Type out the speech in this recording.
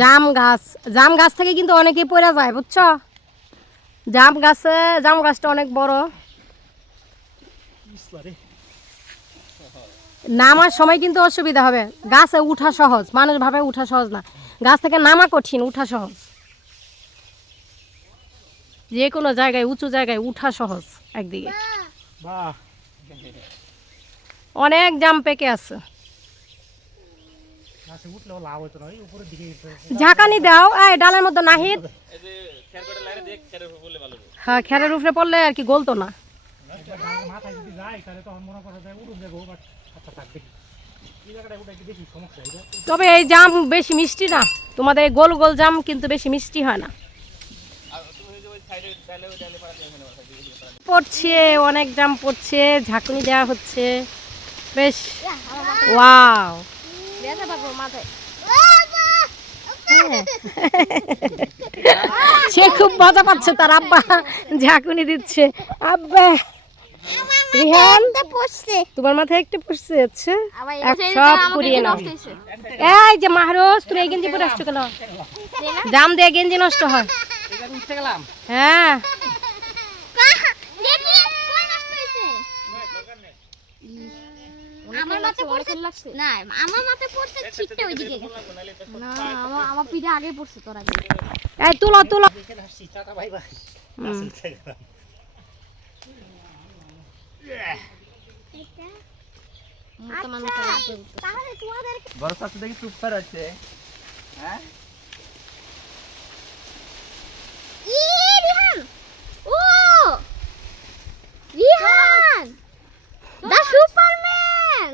জাম গাছ থেকে কিন্তু অনেকে পড়ে যায়, বুঝছো? জাম গাছটা অনেক বড়। নামার সময় কিন্তু অসুবিধা হবে। গাছে উঠা সহজ, মানুষ ভাবে উঠা সহজ না, গাছ থেকে নামা কঠিন, উঠা সহজ। যে কোনো জায়গায়, উঁচু জায়গায় উঠা সহজ। একদিকে অনেক জাম পেকে আছে। ঝাঁকানি দাও, এই ডালের মধ্যে নাহিদ। হ্যাঁ, খেরের উপরে পড়লে আর কি গলতো না। তবে এই জাম বেশি মিষ্টি না, তোমাদের গোল গোল জাম কিন্তু বেশি মিষ্টি হয় না। পড়ছে, অনেক জাম পড়ছে, ঝাঁকুনি দেওয়া হচ্ছে, বেশ। ওয়াও, সে খুব মজা পাচ্ছে, তার আব্বা ঝাঁকুনি দিচ্ছে। আব্বা রিহান, তোমার মাথায় একটু পড়ছে, আচ্ছা সব পুড়িয়ে নাও। এই যে মাহরুজ, তুমি এই গেঞ্জি পরে আসছো কেন? জাম দিয়ে গেঞ্জি নষ্ট হয়। হ্যাঁ, আমার মাথায় পড়ছে না, আমার মাথায় পড়ছে ছিটটা ওইদিকে না, আমার পিঠে আগে পড়ছে তোর আগে। এই তুলো তুলো। Tata bye bye. তাহলে তোমাদের বড় চাচা দেখি সুপার আছে। হ্যাঁ, রিহান, ও রিহান, দা সুপারম্যান।